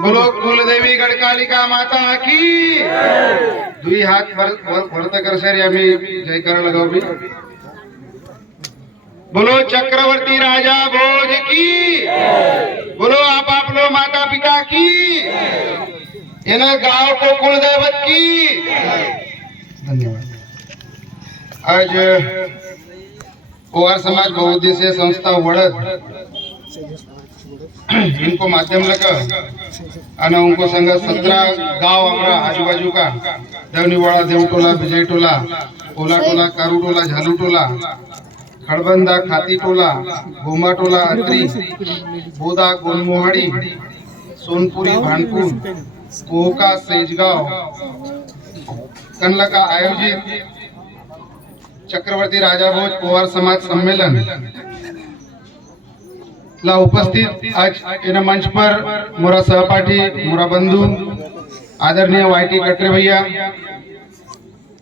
बोलो कुलदेवी गडकालिका माता की दुई हात भरत कर सर आम्ही जयकार लगाव भी बोलो चक्रवर्ती राजा भोज की बोलो आप लो माता पिता की इन गांव को कुलदैवत की धन्यवाद। आज पोवार समाज बहुउद्देशीय संस्था वड़द इनको माध्यम लगा और उनको संग 17 गांव हमारा आजू बाजू का देवनीवाड़ा देवटोला विजय टोला ओला टोला कारू टोला झालू टोला खड़बंदा खाती टोला गोमा टोला अत्री बोदा गोलमोहाड़ी सोनपुरी भानपुर कोहका सेजगांव कनला का आयोजित चक्रवर्ती राजा भोज पोवार समाज सम्मेलन ला उपस्थित आज इन मंच पर मोरा सहपाठी मोरा बंधु आदरणीय वाईटी कटरे भैया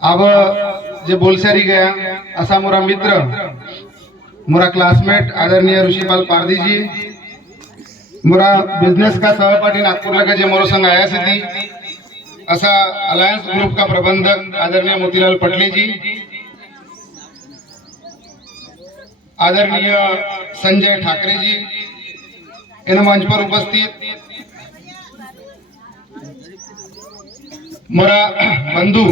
अब जे बोलसारी गया असा मोरा मित्र मोरा क्लासमेट आदरणीय ऋषिपाल पारदी जी मोरा बिजनेस का सहपाठी नागपुर लगा जे मोरो संग आया थी असा अलायंस ग्रुप का प्रबंधक आदरणीय मोतीलाल पटले जी आदरणीय संजय ठाकरे जी इन मंच पर उपस्थित मोरा बंधु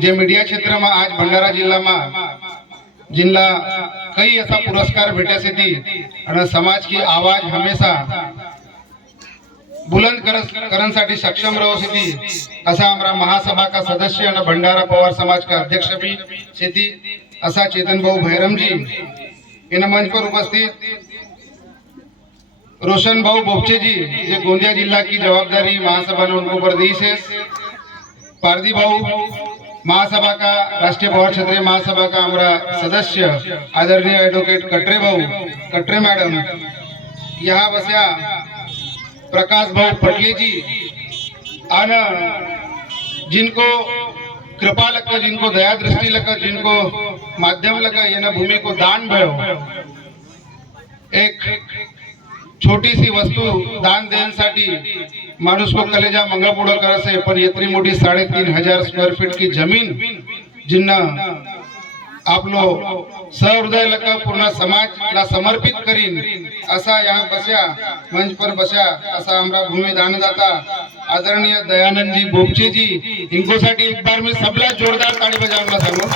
जे मीडिया क्षेत्र में आज भंडारा जिला में जिनला कई ऐसा पुरस्कार भेटा से थी और समाज की आवाज हमेशा बुलंद करण्यासाठी सक्षम रहो से थी असा हमारा महासभा का सदस्य और भंडारा पवार समाज का अध्यक्ष भी से थी असा चेतन भाऊ भैरम जी इन मंच पर उपस्थित रोशन भाऊ बोपचे जी जे गोंदिया जिला की जवाबदारी महासभा ने उनको पर दी से पारदी भाऊ महासभा का राष्ट्रीय पवार क्षेत्रीय महासभा का हमारा सदस्य आदरणीय एडवोकेट कटरे भाऊ कटरे मैडम यहाँ बसया प्रकाश भाऊ पटले जी और जिनको कृपा लगा जिनको दया दृष्टि लगा जिनको माध्यम लगा ये भूमि को दान भयो एक छोटी सी वस्तू दान देण्यासाठी माणूस को कलेजा मंगळपुढं करसे पण इतनी मोठी 3500 स्क्वेअर फीट की जमीन जिन्ना आप लोग सहृदय लगा पूर्ण समाज ला समर्पित करीन असा यहाँ बस्या मंच पर बस्या असा हमारा भूमि दानदाता आदरणीय दयानंद जी बोपचे जी इनको साठी एक बार में सबला जोरदार ताली बजावला सांगू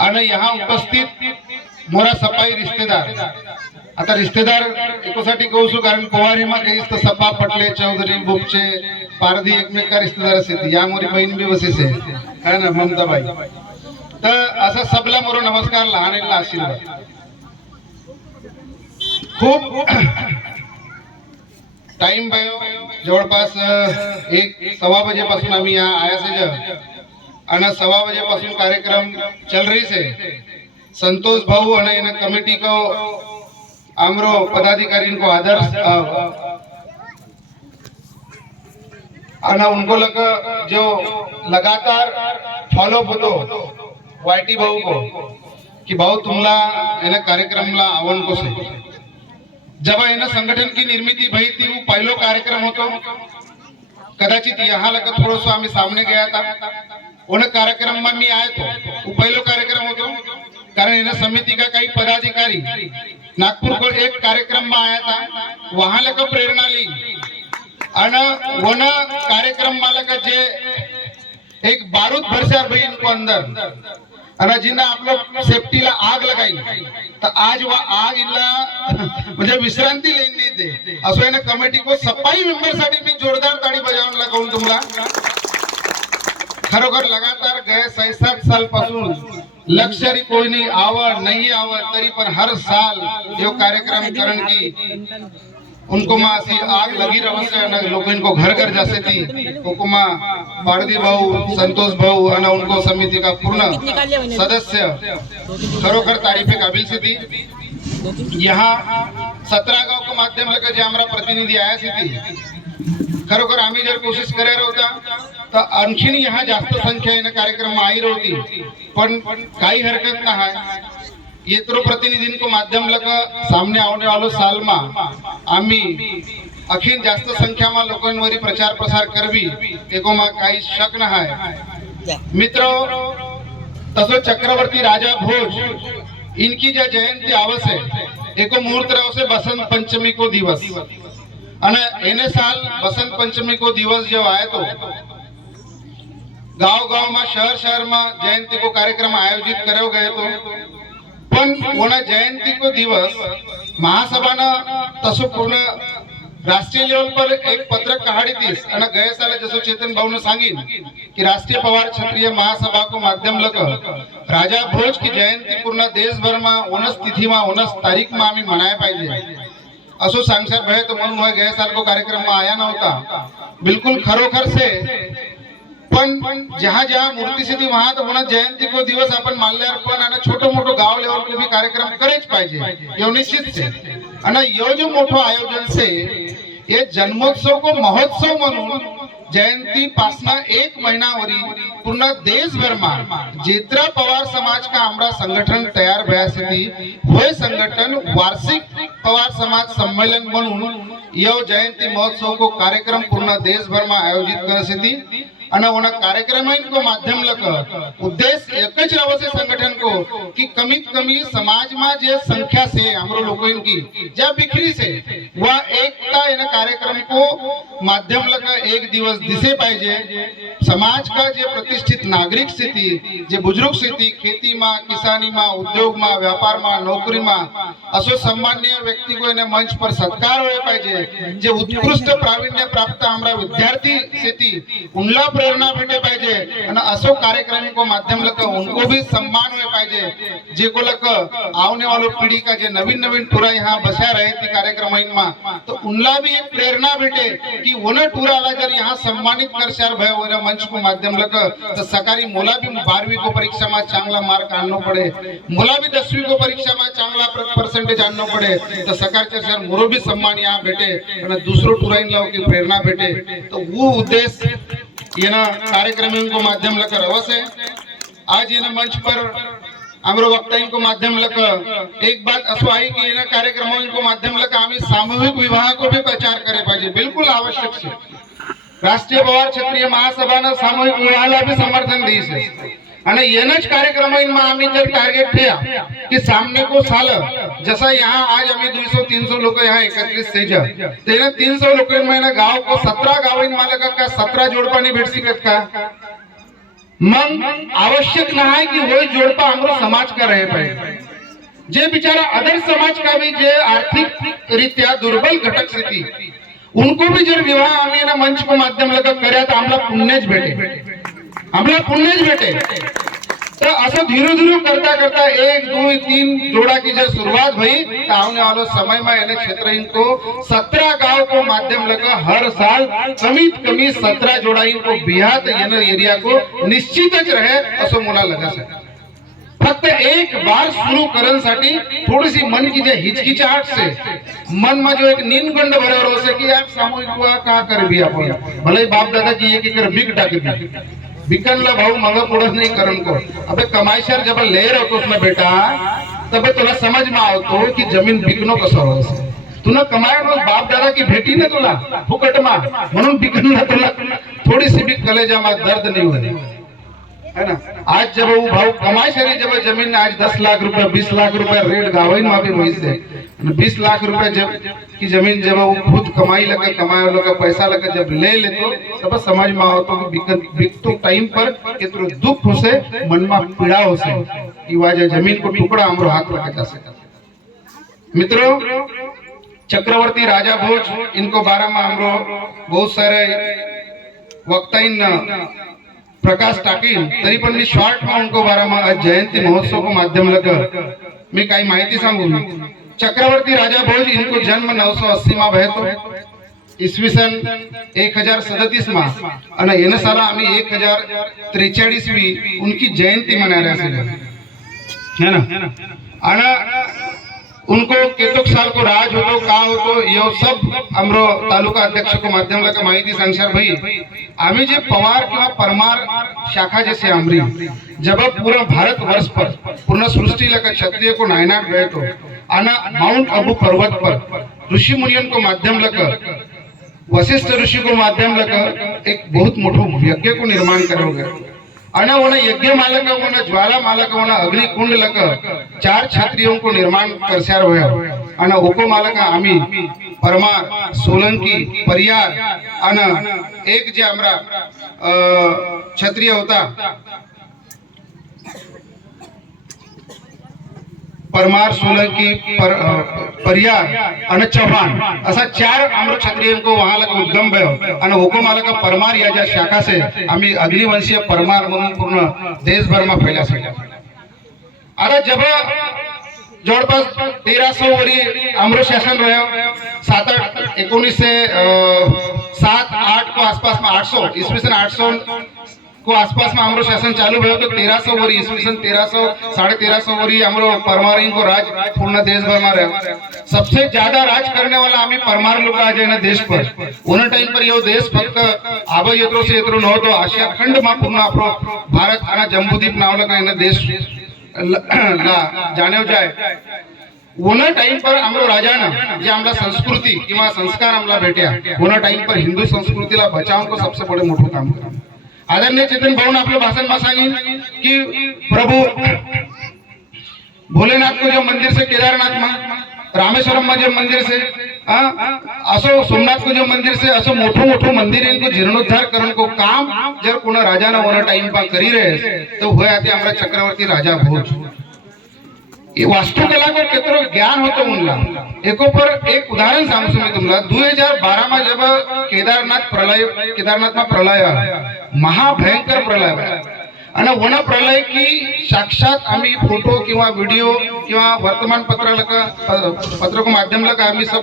आणि यहाँ उपस्थित मोरा सफाई रिश्तेदार आता रिश्तेदार एकोसाठी कहू सु कारण पोवारी मा कहीच तर सपा पटले चौधरी बोपचे पारदी एकमेका रिश्तेदार असते या मोरी बहीण बी बसेसे है ना ममताबाई तर असा सबला मोरो नमस्कार लहानेला आशीर्वाद खूप टाइम भयो जवळपास 1-1:15 बजे पासून आम्ही यहाँ आया से और 1:15 बजे पासून कार्यक्रम चल रही से संतोष भाऊ और इन कमेटी को आमरो पदाधिकारी को आदर्श और उनको लगा जो लगातार फॉलो होतो वाईटी भाऊ को कि भाऊ तुमला इन कार्यक्रम ला आवण को से जब इन संगठन की निर्मिती भई थी वो पहलो कार्यक्रम होतो कदाचित यहाँ लगा थोड़ा सा आम्ही सामने गया था उन कार्यक्रम में मैं आया तो वो पहलो कार्यक्रम होतो कारण इन समिति का कई पदाधिकारी नागपुर को एक कार्यक्रम में आया था वहां लगा प्रेरणा ली और वन कार्यक्रम में लगा जे एक बारूद भरसार भाई इनको अंदर और जिन्हें आप लोग सेफ्टी ला आग लगाई तो आज वह आग इला म्हणजे विश्रांती लेनी थे असो इन कमिटी को सफाई मेंबर साठी मी जोरदार ताड़ी बजावून लगाऊन तुम्हाला खरोखर लगातार गए 6-7 साल पासून लक्ष्य कोई नहीं आवड नहीं आवड तरी पण हर साल जो कार्यक्रम करण की उनको माँ ऐसी आग लगी रही लोग इनको घर घर जासे थी हुकुमा पारदी भाऊ संतोष भाऊ और उनको समिति का पूर्ण सदस्य खरोखर तारीफे काबिल से थी। यहाँ 17 गांव के माध्यम लगे जो हमारा प्रतिनिधि आया थी खरोखर आम्ही जर कोशिश करायला होता तर आणखीन यहाँ जास्त संख्या इन कार्यक्रम में आई होती पण काही हरकत नाही येत्रो प्रतिनिधि को माध्यम लगा सामने आने वालों साल में आम्ही अखीन जास्त संख्या में लोकांवरी प्रचार प्रसार करवी एको में काही शक न है। मित्रों तसो चक्रवर्ती राजा भोज इनकी जो जयंती आवस है एको मुहूर्त रहो से बसंत पंचमी को दिवस अने एने साल बसंत पंचमी को दिवस जो आए तो गांव-गांव में शहर में जयंती को कार्यक्रम आयोजित करो गए तो पण कोणा जयंती को दिवस महासभा ना तसो पूर्ण राष्ट्रीय लेवल पर एक पत्रक काढी तीस आणि गए साले जसो चेतन भाऊ ने सांगीन कि राष्ट्रीय पवार क्षत्रिय महासभा को माध्यम लग राजा भोज की जयंती पूर्ण देश भर में 19 तिथि में 19 तारीख में आम्ही मनाया पाहिजे असो सांगसर भय तो म्हणून गए साल को कार्यक्रम में आया नव्हता बिल्कुल खरोखर से पण जहाँ जहाँ मूर्ति सिद्धि वहां तो होना जयंती को दिवस अपन माल्यार्पण आणि छोटो मोठो गाव लेवल को भी कार्यक्रम करेच पाहिजे यो निश्चित से आणि यो जो मोठो आयोजन से ये जन्मोत्सव को महोत्सव म्हणून जयंती पासना एक महीनावरी पूर्ण देशभर में जेतरा पवार समाज का आमरा संगठन तैयार भया स्थिति वह संगठन वार्षिक पवार समाज सम्मेलन म्हणून यो जयंती महोत्सव को कार्यक्रम पूर्ण देशभर में आयोजित कर स्थिति અને ઓના કાર્યક્રમ को माध्यम लग उद्देश्य एक ज रहो से संगठन को कि कमित कमी समाज में जे संख्या से हमरो लोगों की जा बिखरी से वह एकता इन कार्यक्रम को माध्यम लग एक दिवस दिसे पाहिजे समाज का जे प्रतिष्ठित नागरिक स्थिति जे बुजुर्ग स्थिति खेती में किसानी में उद्योग में व्यापार में नौकरी में असो सामान्य व्यक्ति को इन्हें मंच पर सत्कार होए पाहिजे जे उत्कृष्ट प्रावीण्य प्राप्त हमारा विद्यार्थी स्थिति उनला प्रेरणा भेटे पाहिजे અને असो कार्यक्रम को माध्यम लग उनको भी सम्मान हुए पाहिजे जे को लग आने वालों पीढ़ी का जे नवीन नवीन टूरा यहाँ बसा रहे थे कार्यक्रम में तो उनला भी एक प्रेरणा भेटे कि उन्हें टूराला जर यहाँ सम्मानित करशार भय उन्हें मंच को माध्यम लग तो सकारी मोला भी 12वीं को परीक्षा में चांगला मार्क आणनो पड़े मोला भी 10वीं को परीक्षा में चांगला परसेंटेज आणनो पड़े तो सकार चर्चा मोरो भी सम्मान यहाँ भेटे અને दूसरो टूराइन लाओ की प्रेरणा भेटे तो वो उद्देश्य येना कार्यक्रम को माध्यम लकर अवश्य आज येना मंच पर आमरो वक्ताइन को माध्यम लक एक बात असो आई कि येना कार्यक्रमों को माध्यम लक आम्ही सामूहिक विवाह को भी प्रचार करे पाहिजे बिल्कुल आवश्यक है राष्ट्रीय पवार क्षत्रिय महासभा ना सामूहिक विवाहाला भी समर्थन दी है અને એના જ કાર્યક્રમો માં અમે જે ટાર્ગેટ થયા કે સામને को साल जैसा यहाँ आज हमें 200-300 लोग यहाँ एकत्रित થઈ जा तेने 300 लोग में गांव को 17 गावइन मालक का 17 जोड़पा नहीं भेट सकत का मंग आवश्यक ना है कि वही जोड़पा हमरो समाज का रहे पाए जे बेचारा अदर समाज का भी जे आर्थिक रीत्या दुर्बल घटक स्थिति उनको भी जब विवाह हमें ना मंच को माध्यम लगा कर्या तो हमला पुण्यज भेटे हमला पुण्यज भेटे तो असो धीरे धीरे करता करता 1 2 3 जोड़ा की जब शुरुआत हुई तो आने वाले समय में एने क्षेत्र इनको 17 गांव को माध्यम लगा हर साल कमीत कमी 17 जोड़ा इनको बिहार एरिया को निश्चित रहे असो मोला लगा से फक्त एक बार शुरू करन साठी थोड़ी सी मन की जे हिचकिचाहट से मन में जो एक नींदगंड भरे हो से कि यार सामूहिक हुआ का कर भी अपन भले बाप दादा की एक एक बिग डाक दी बिकनला भाऊ मंगा पुढस नहीं करन को अबे कमाईशर जब ले रहो उसने बेटा तब तुला समझ में आवतो कि जमीन बिकनो कसं हो तुला कमायनो बाप दादा की भेटी ना तुला फुकट मा म्हणून बिकनला तुला थोड़ी सी भी कलेजा में दर्द नहीं हुई है ना आज जब वो भाव कमाई शरी जब जमीन आज 10 लाख रुपए 20 लाख रुपए रेट गावइन में भी वही से 20 लाख रुपए जब की जमीन जब वो खुद कमाई लगे कमाए लोग पैसा लगे जब ले तो तब समझ में आवतो कि बिकतो टाइम पर कितरो दुख होसे मन में पीड़ा होसे कि वाजे जमीन को टुकड़ा हमरो हाथ लगा जा सके मित्रों चक्रवर्ती राजा भोज इनको बारे में हमरो बहुत सारे वक्ताइन प्रकाश टाकीन तरी पण मी शॉर्ट में उनको बारे में आज जयंती महोत्सव को माध्यम लगा मी काही माहिती सांगू चक्रवर्ती राजा भोज इनको जन्म 980 में भयो तो ईस्वी सन 1037 में અને એને સારા અમે 1043મી उनकी जयंती मना रहे છે है ना અને उनको केतोक साल को राज होतो का होतो यो सब हमरो तालुका अध्यक्ष को माध्यम लगा माहिती सांगशार भाई आम्ही जे पवार किंवा परमार शाखा जैसे आमरी जब पूरा भारत वर्ष पर पूर्ण सृष्टि लगा क्षत्रिय को नायनाट गए तो आना माउंट अबू पर्वत पर ऋषि मुनियन को माध्यम लगा वशिष्ठ ऋषि को माध्यम लगा एक बहुत मोटो यज्ञ को निर्माण करोगे अना वो यज्ञ मालक वो ज्वाला मालक वो अग्नि कुंड लग 4 क्षत्रियों को निर्माण करशार होया अना ओको मालक आम्ही परमार सोलंकी परियार अना एक जे हमरा क्षत्रिय होता परमार सोलंकी परियार आणि चव्हाण असा 4 आम्र क्षत्रियांको वहां लग उद्गम भयो आणि हुकुम आला का परमार या ज्या शाखा से आम्ही अग्निवंशीय परमार म्हणून पूर्ण देशभर में फैला सके आता जब जवळपास 1300 वरी आम्र शासन रह्यो 1907-8 को आसपास में 800 ईस्वी सन 800 को आसपास में आम्रो शासन चालू भयो तो 1300 वरी ईस्वी सन 1300-1350 वरी आम्रो परमारी को राज पूर्ण देश भर में रहे सबसे ज्यादा राज करने वाला आम्ही परमार लोग आज है ना देश पर उन टाइम पर यो देश फक्त आब येत्रो से येत्रो नव्हतो आशिया खंड में पूर्ण आपलो भारत आणि जम्बूद्वीप नाव लगा है देश ला जाने जाए उन टाइम पर आमरो राजा ना जे आमला संस्कृति किंवा संस्कार आमला भेट्या उन टाइम पर हिंदू संस्कृति ला बचाव को सबसे बड़े मोठो काम करा आदरणीय चेतन भाऊ ने आपले भाषण में सांगिन कि प्रभु भोलेनाथ को जो मंदिर से केदारनाथ में रामेश्वरम में जो मंदिर से असो सोमनाथ को जो मंदिर से असो मोठो मोठो मंदिर इनको जीर्णोद्धार करने को काम जर कोण राजा ना वन टाइम पर करी रहे तो होय आते हमरा चक्रवर्ती राजा भोज ये वास्तुकला को केतरो ज्ञान होतो उनला एको पर एक उदाहरण सांगतो मी तुम्हाला 2012 में जब केदारनाथ में प्रलय महाभयंकर प्रलय आया आणि वन प्रलय की साक्षात आम्ही फोटो किंवा वीडियो किंवा वर्तमान पत्र को माध्यम लगा आम्ही सब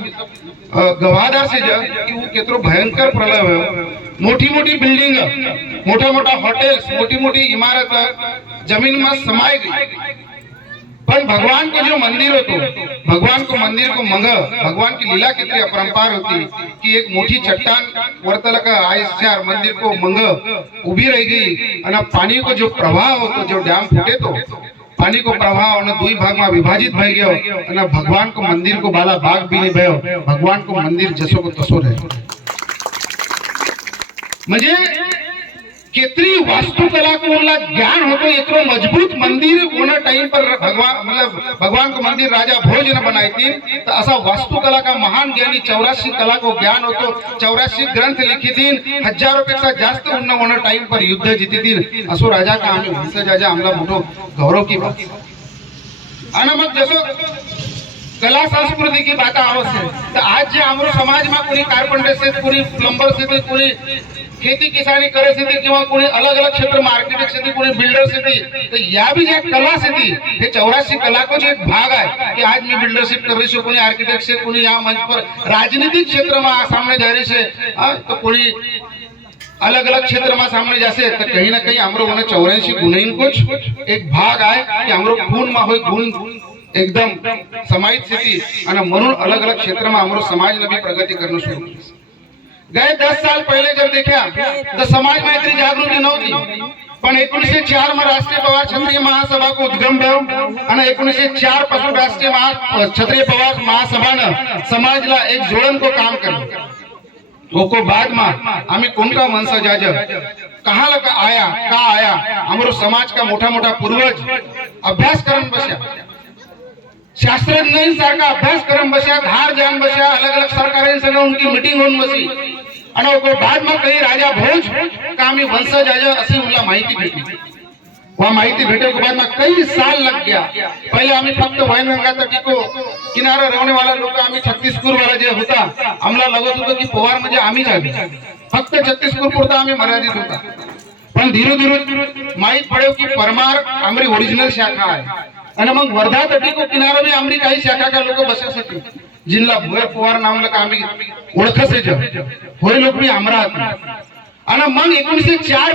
गवाहदार से कि वो केतरो भयंकर प्रलय हुआ मोटी मोटी बिल्डिंग मोटा मोटा होटल्स मोटी मोटी इमारत जमीन में समाई गई पर भगवान को जो मंदिर होतो भगवान को मंदिर को मंग भगवान की लीला कितनी अपरंपार होती कि एक मोटी चट्टान वर्तल का आयस्यार मंदिर को मंग उभी रह गई और पानी को जो प्रवाह होतो जो डैम फूटे तो पानी को प्रवाह और दुई भाग में विभाजित भई गयो और भगवान को मंदिर को बाला भाग भी नहीं भयो भगवान को मंदिर जसो को तसो रहे म्हणजे केतरी वास्तुकला को उनला ज्ञान होतो इतरो मजबूत मंदिर उन टाइम पर भगवान मतलब भगवान को मंदिर राजा भोज ने बनाई थी तो ऐसा वास्तुकला का महान ज्ञानी 84 कला को ज्ञान होतो 84 ग्रंथ लिखी थी हजारों पेक्षा जास्त उन टाइम पर युद्ध जीती थी असो राजा का आम्ही वंशजाजा आमला मोठो गौरव की बात आणि मग जसो कला संस्कृति की बात आवश्यक तो आज जे आमरो समाज में कोणी कारपेंटर से कोणी प्लम्बर से कोणी खेती किसानी करे से किंवा कोणी अलग अलग क्षेत्र में आर्किटेक्ट से कोणी बिल्डर से तो या भी जे कला से हे 84 कला को जो एक भाग है कि आज मैं बिल्डरशिप कर रही हूँ कोणी आर्किटेक्ट से कोणी यहाँ मंच पर राजनीतिक क्षेत्र में सामने जा रही से तो कोणी अलग अलग क्षेत्र में सामने जासे तो कहीं ना कहीं हमरो 84 गुण कुछ एक भाग है कि हमरो खून में हो गुण एकदम समाहित स्थिति आणि म्हणून अलग अलग क्षेत्र में हमरो समाज ने भी प्रगति करना शुरू की गए 10 साल पहले जब देखा तो समाज में इतनी जागृति नव्हती पण 1904 में राष्ट्रीय पवार क्षत्रिय महासभा को उद्गम भयो आणि 1904 पासून राष्ट्रीय क्षत्रिय पवार महासभानं समाजला एक जोड़न को काम करलं ओको बाद में आम्ही कोणता वंशजाज कहाँ लगा आया का आया हमरो समाज का मोटा मोटा पूर्वज अभ्यास करन बस्या शास्त्रज्ञ सारखा अभ्यास करन बस्या धार जान बस्या अलग अलग सरकारें संग उनकी मीटिंग होन बसी आणि ओको बाद में कई राजा भोज का आम्ही वंशजाज असी उनला माहिती भेटी वहाँ माहिती भेटे के बाद में कई साल लग गया पहले आम्ही फक्त वाइनगंगा तटी को किनारे रहने वाला लोग आम्ही छत्तीसगढ़ वाला जे होता आम्हाला लगत होतं की पवार म्हणजे आम्हीच आहे फक्त छत्तीसगढ़ पुरता आम्ही मर्यादित होता पण धीरे धीरे माहित पड़े की परमार आमरी ओरिजिनल शाखा आहे आणि मग वर्धा तटी को किनारे में आमरी काही शाखा का लोक बसासाठी जिनला भोयर पवार नाम लगा आम्ही ओळखसे होय लोक भी आमरा आणि मग 1904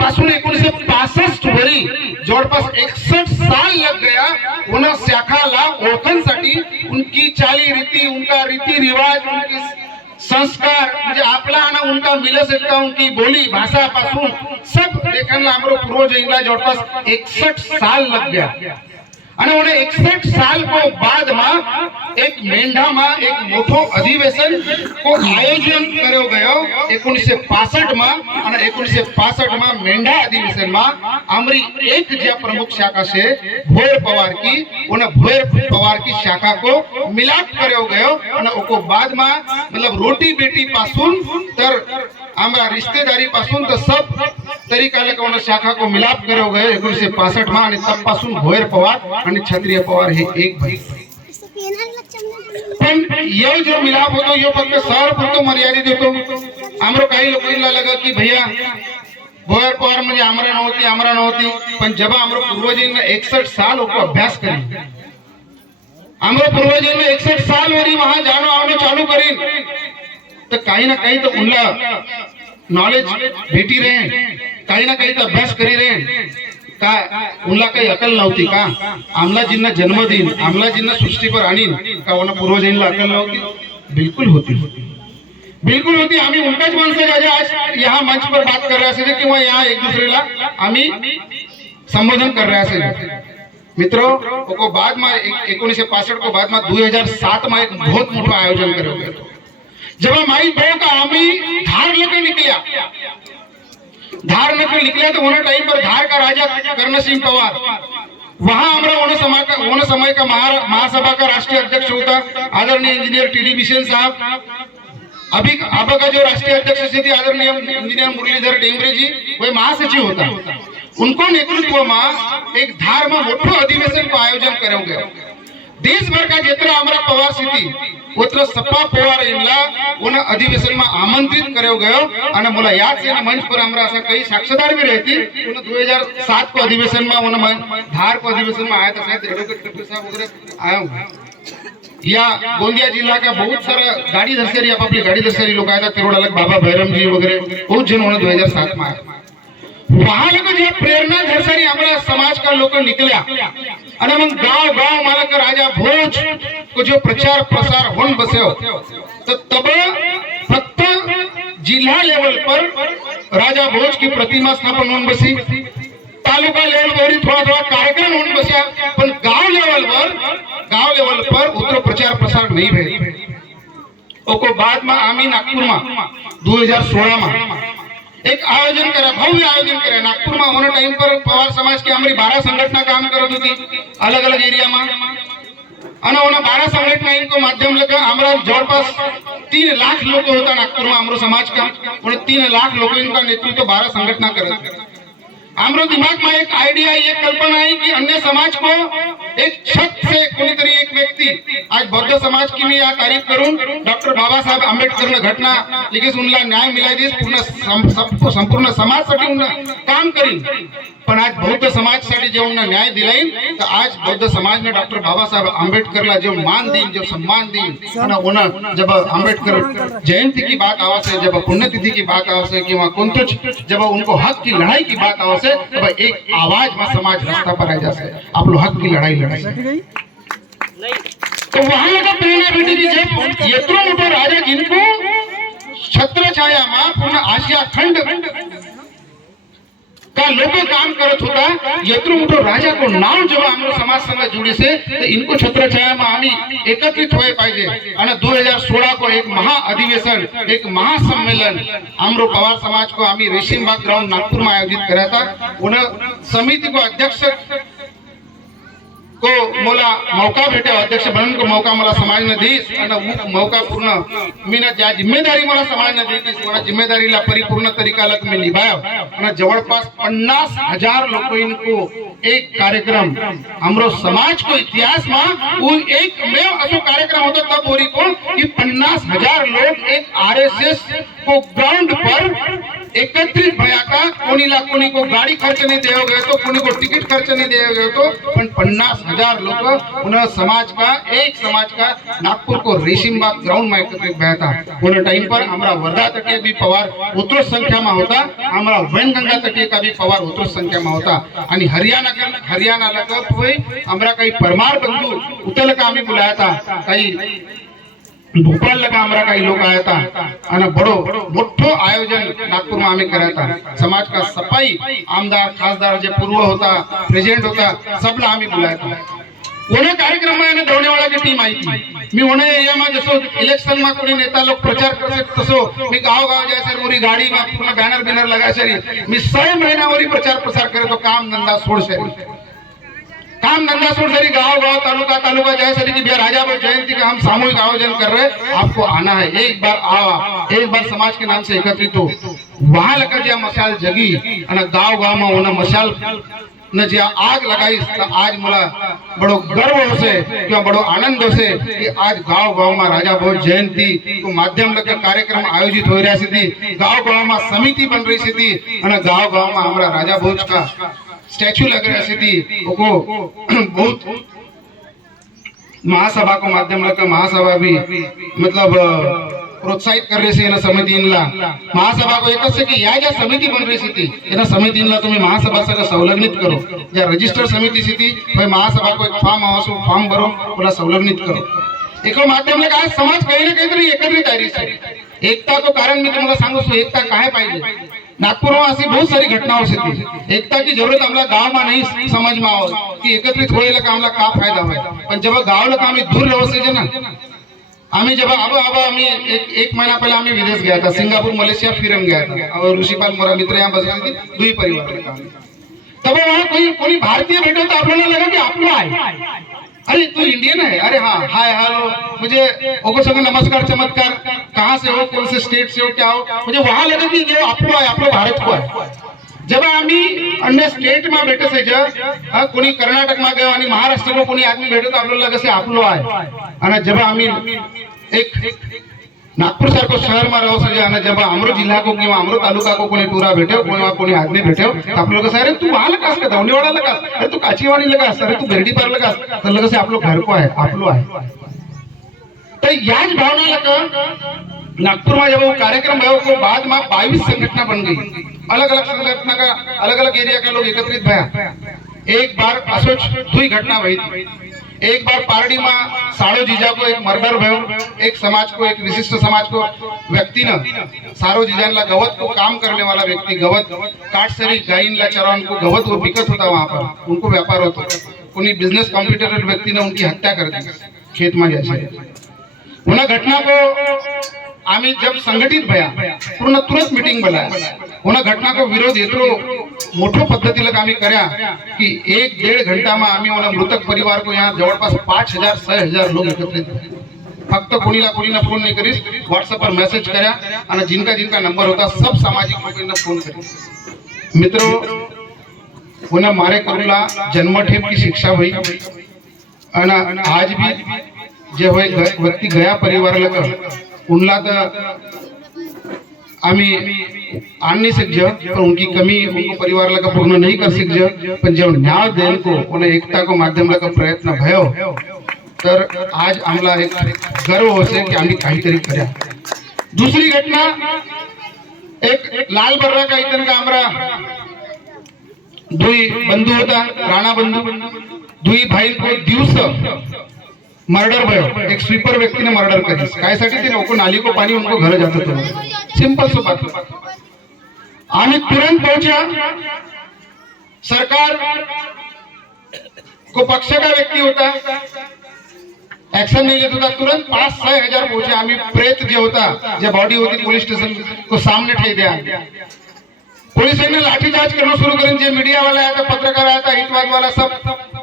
पासून 1965 वरी जवळपास 61 साल लग गया उन शाखाला ओळखण्यासाठी उनकी चाली रीति उनका रीति रिवाज उनकी संस्कार म्हणजे आपला आणि उनका मिल सकता उनकी बोली भाषा पासून सब देखना हमरो पूर्वजों जवळपास 61 साल लग गया અને ઓને 61 साल को बाद में एक मेंढा में एक मोटो अधिवेशन को आयोजन કર્યો ગયો 1965 में અને 1965 में मेंढा अधिवेशन में आमरी एक जे प्रमुख शाखा से भोयर पवार की उन भोयर पवार की शाखा को मिलाप કર્યો ગયો અને ओको बाद में मतलब रोटी बेटी पासून तर आमरा रिश्तेदारी पासून तो सब तरीका लगा शाखा को मिलाप કર્યો ગયો 1965 में અને तब पासून भोयर पवार आणि क्षत्रिय पवार हे एक भाई पण यो जो मिलाप होतो यो फक्त शहर पुरतो मर्यादित होतो आमरो काही लोकांना लगा की भैया भोयर पवार म्हणजे आमरा नव्हती पण जेव्हा आमरो पूर्वजांना 61 साल को अभ्यास करी आमरो पूर्वजांना 61 साल वरी वहां जानो आवनो चालू करीन तो काही ना काही तो उनला नॉलेज भेटी रहे काही ना काही तो अभ्यास करी रहे का उनला काही अकल नव्हती का आमलाजींना जन्म देईन आमलाजींना सृष्टीवर आणीन का उन पूर्वजांना अकल नव्हती बिल्कुल होती आम्ही उनकाच माणसं आज यहाँ मंच पर बात कर रहे थे किंवा यहाँ एक दूसरे ला आम्ही संबोधन कर रहे थे मित्रों को बाद में 1965 को बाद में 2007 में एक बहुत मोटा आयोजन કર્યો गया जब माई बहु का आमी धार लेके निकला तो उन्हें टाइम पर धार का राजा कर्ण सिंह पवार वहां हमारा उन समय का महासभा का राष्ट्रीय अध्यक्ष होता आदरणीय इंजीनियर टीडी बिसेन साहब अभी अब का जो राष्ट्रीय अध्यक्ष थे आदरणीय इंजीनियर मुरलीधर टेंबरे जी वही महासचिव होता उनको नेतृत्व में एक धार में मोटो अधिवेशन को आयोजन કર્યો गयो देश भर का जितना हमारा पवार स्थिति उतना सपा पवार इनला उन अधिवेशन में आमंत्रित કર્યો गयो અને मला याद से मंच पर हमरा ऐसा कई साक्षीदार भी रहती उन 2007 को अधिवेशन में उन धार को अधिवेशन में आया था शायद एडवोकेट कपिल साहब वगैरह आया हूँ या गोंदिया जिला का बहुत सारा गाड़ी दर्शरी आप अपनी गाड़ी दर्शरी लोग आया था तिरोड़ा लग बाबा भैरम जी वगैरह बहुत जन उन्होंने 2007 में आया वहां लोग जो प्रेरणा धरसरी हमारा समाज का लोग निकला અને મન ગાંવ ગાંવ માલક રાજા ભોજ को जो प्रचार प्रसार होन बस्यो तो तब फक्त जिला लेवल पर राजा भोज की प्रतिमा स्थापन होन बसी तालुका लेवल पर थोड़ा कार्यक्रम होन बस्या पण गांव लेवल पर उतना प्रचार प्रसार नहीं भय ओको बाद में आमी नागपुर में 2016 में एक आयोजन करा भव्य आयोजन करे नागपुर में होने टाइम पर पवार समाज की हमारी 12 संगठना काम करत होती अलग अलग एरिया में અને ઓના 12 संगठना इनको माध्यम लगा हमारा जवळपास 3 लाख लोग होता नागपुर में हमारो समाज का और 3 लाख लोग इनका नेतृत्व 12 संगठना करत हमारो दिमाग में एक आइडिया ये कल्पना आई कि अन्य समाज को एक छत से कोणीतरी एक व्यक्ति आज बौद्ध समाज की मी या तारीफ करून डॉक्टर बाबासाहेब आंबेडकर ने घटना लिखित उनला न्याय मिलाई दिस पूर्ण संपूर्ण समाज साठी उन काम करीन पण आज बौद्ध समाज साठी जो उन्हें न्याय दिलाइन तो आज बौद्ध समाज ने डॉक्टर बाबा साहेब आंबेडकर ला जो मान दीन जो सम्मान दीन और उन्हें जब आंबेडकर जयंती की बात आवसे जब पुण्यतिथि की बात आवसे कि वहां कुंतुज जब उनको हक की लड़ाई की बात आवसे तब एक आवाज में समाज रास्ता पर आ जासे आप लोग हक की लड़ाई लड़ाई तो वहां लगा प्रेरणा बेटी की जब यत्रो मोटो राजा जिनको छत्र छाया में पूर्ण आशिया खंड का लोगों काम करत होता यत्रो मोटो राजा को नाव जब हमरो समाज संग जुड़ी से तो इनको छत्र छाया में आम्ही एकत्रित होए पाहिजे आणि 2016 को एक महा अधिवेशन एक महासम्मेलन हमरो पवार समाज को आम्ही रेशीमबाग ग्राउंड नागपुर में आयोजित करा था उन समिति को अध्यक्ष को मोला मौका भेटे अध्यक्ष बनन को मौका मला समाज ने दीस आणि मौका पूर्ण मीना ज्या जिम्मेदारी मला समाज ने दी ती मला जिम्मेदारीला परिपूर्ण तरीका लग में निभायो आणि जवळपास 50,000 लोग इनको एक कार्यक्रम हमरो समाज को इतिहास में वो एक में असो कार्यक्रम होता तब होरी को कि 50,000 लोग एक आरएसएस को ग्राउंड पर एकत्रित भया का कोणी को गाड़ी खर्च नहीं दिया गए तो कोणी को टिकट खर्च नहीं दिया गए तो पण 50,000 लोग उन समाज का नागपुर को रेशीमबाग ग्राउंड में एकत्रित भया था। उन टाइम पर हमारा वर्धा तटीय भी पवार उत्कृष्ट संख्या में होता, हमारा वैनगंगा तटीय का भी पवार उत्कृष्ट संख्या में होता। आणि हरियाणा लगा हमारा काही परमार बंधु उतल का आम्ही बुलाया था, काही भोपाल लगा हमारा काही लोग आया था आणि बड़ो मोठो आयोजन नागपुर में आम्ही करा था। समाज का सफाई आमदार खासदार जे पूर्व होता प्रेसिडेंट होता सबला आम्ही बुलाया था। उन्हें कार्यक्रम में दौड़नेवाला की टीम आई थी। मी उन्हें एरिया में जसो इलेक्शन में कोई नेता लोग प्रचार करते तसो मी गाँव जाए सर मोरी गाड़ी में पूर्ण बैनर बिनर लगा सरी मी 6 महीनावरी प्रचार प्रसार करे तो काम धंधा छोड़ सरी गाँव तालुका जाए सरी की बिहार राजा जयंती का हम सामूहिक आयोजन कर रहे हैं, आपको आना है। एक बार समाज के नाम से एकत्रित हो। वहां लगा जो मशाल जगी गाँव में उन्हें मशाल न जे आग लगाई आज मला बड़ो गर्व से किंवा बड़ो आनंद से कि आज गाँव में राजा भोज जयंती को माध्यम लगे कार्यक्रम आयोजित हो रहा थी। गाँव में समिति बन रही थी और गाँव में हमारा राजा भोज का स्टैचू लग रही थी। बहुत महासभा को माध्यम लगे महासभा भी मतलब प्रोत्साहित कर रही थी समितीला। महासभा को एकच की या ज्या समिती बन रही थी एना समितीला तुम्ही महासभा सगळं संलग्नित करो। ज्या रजिस्टर समिती थी भाई महासभा को एक फॉर्म भरो पूरा संलग्नित करो। एक माध्यम लगा आज समाज कहीं ना कहीं तरी एकत्रित आ रही है। एकता को कारण मैं तुम्हाला सांगू एकता काहे पाहिजे। नागपुर में ऐसी बहुत सारी घटनाओं से थी। एकता की जरूरत हमला गांव में नहीं समझ में आओ कि एकत्रित होने का हमला का फायदा हुआ, पर जब गाँव लगा आम्ही दूर रहो से ना आम्ही जब अब आम्ही एक महीना पहले आम्ही विदेश गया था, सिंगापुर मलेशिया फिरन गया था और ऋषिपाल मोरा मित्र यहाँ बस गए थे 2 परिवार। तब वहाँ कोई भारतीय बैठे तो आप लोगों लगा कि आप लोग आए, अरे तू इंडियन है, अरे हाँ हाय हेलो मुझे ओको संग नमस्कार चमत्कार कहाँ से हो कौन से स्टेट से हो क्या हो, मुझे वहां लगा कि जो आप लोग भारत को है। जब आम्ही अन्य स्टेट में बैठे से जब कोणी कर्नाटक में गयो आणि महाराष्ट्र को कोणी आदमी भेटो तो आप लोग लगे से आप लोग आए। आणि जब आम्ही एक नागपुर सारखो शहर में रहो सजे आणि जब अमरो जिल्हा को किंवा अमरो तालुका को कोणी टूरा भेटे कोणी आदमी भेटे तो आप लोग अरे तू वहां लगास का दौनीवाड़ा लगास, अरे तू काचीवाड़ी लगास, अरे तू बेरडी पर लगास, तो लगे से आप लोग घर को है आप लोग आए। तो याज भावना लगा नागपुर में जब वो कार्यक्रम है वो बाद में 22 संगठना बन गई। अलग अलग संगठना का अलग अलग एरिया के लोग एकत्रित भया। एक बार असोच 2 घटना हुई थी। एक बार पारडी में साड़ो जीजा को एक मर्डर भयो। एक समाज को एक विशिष्ट समाज को व्यक्ति ने सारो जीजानला गवत को काम करने वाला व्यक्ति गवत काट सरी गायनला चरावन को गवत वो बिकत होता वहां पर उनको व्यापार होता। उन्हीं बिजनेस कॉम्पिटिटर व्यक्ति ने उनकी हत्या कर दी खेत में जैसे। उन घटना को आम्ही जब संगठित भया पूर्ण तुरंत मीटिंग बोलाया। उन घटना को विरोध इतरो मोठो पद्धतीला आम्ही कर्या कि 1-1.5 घंटा में आम्ही उन मृतक परिवार को यहाँ जवळपास 5,000-6,000 लोग एकत्रित फक्त कोणीला फोन नहीं करीस, व्हाट्सएप पर मैसेज कर्या आणि जिनका नंबर होता सब सामाजिक लोकांना फोन करी। मित्रों उन्हें मारे करूला जन्मठेप की शिक्षा हुई आणि आज भी जे होय व्यक्ति गया परिवार लगा उनला तो आम्ही आन नहीं सकजो पर उनकी कमी उनको परिवार लगा पूर्ण नहीं कर सकजो, पर जब न्याय देन को उन्हें एकता को माध्यम लगा प्रयत्न भयो तर आज आमला एक गर्व हो से कि आम्ही काहीतरी कर्या। दुसरी घटना एक लाल बर्रा का इतन का आमरा 2 बंधु होता राणा बंधु 2 भाई को दिवस मर्डर भयो। एक स्वीपर व्यक्ति ने मर्डर करी काय साठी ते लोक नाली को पानी उनको घर जाते थे। सिंपल सी बात। आम्ही तुरंत पहुंचा। सरकार को पक्ष का व्यक्ति होता एक्शन नहीं लेता था, तुरंत 5-6 हजार पहुंचे। आम्ही प्रेत जो होता जो बॉडी होती पुलिस स्टेशन को सामने ठे दिया। पुलिस ने लाठीचार्ज करना शुरू कर जे मीडिया वाला आया था पत्रकार आया था हितवाद वाला सब